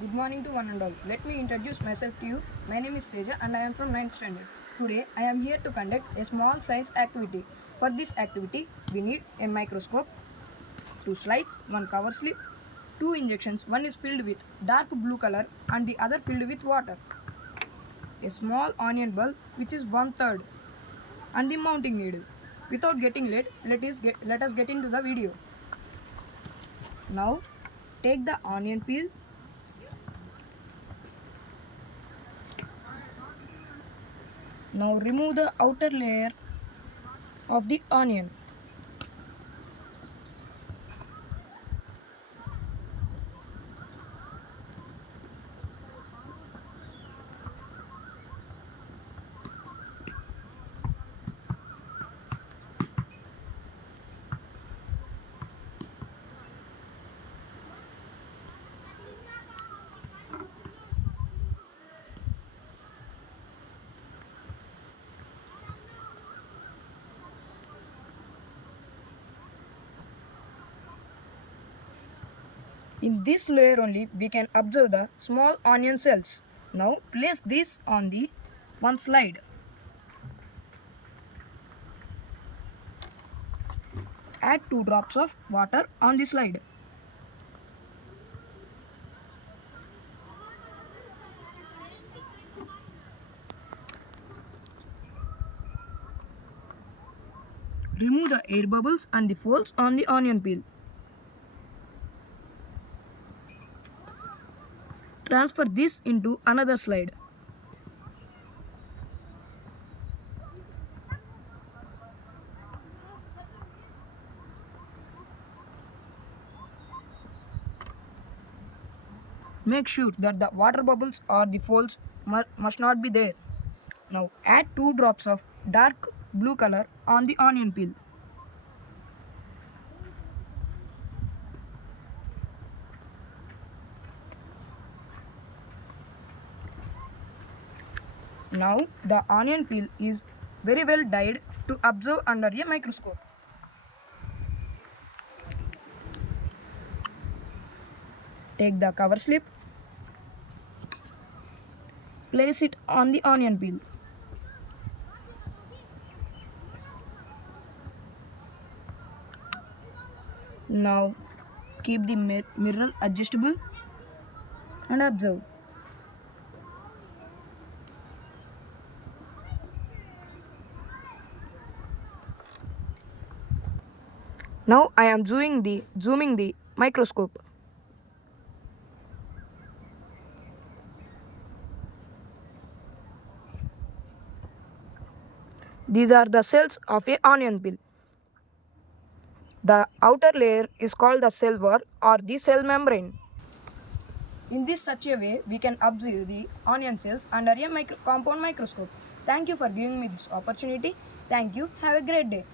Good morning to one and all. Let me introduce myself to you. My name is Teja and I am from 9th standard. Today I am here to conduct a small science activity. For this activity, we need a microscope, 2 slides, 1 cover slip, 2 injections. One is filled with dark blue color and the other filled with water. A small onion bulb which is 1/3 and the mounting needle. Without getting late, let us get into the video. Now take the onion peel. Now remove the outer layer of the onion. In this layer only we can observe the small onion cells. Now place this on the one slide. Add 2 drops of water on the slide. Remove the air bubbles and the folds on the onion peel. Transfer this into another slide. Make sure that the water bubbles or the folds must not be there. Now add 2 drops of dark blue color on the onion peel. Now the onion peel is very well dyed to observe under a microscope. Take the cover slip, place it on the onion peel. Now keep the mirror adjustable and observe. Now I am zooming the microscope. These are the cells of a onion peel. The outer layer is called the cell wall or the cell membrane. In this such a way, we can observe the onion cells under a compound microscope. Thank you for giving me this opportunity. Thank you. Have a great day.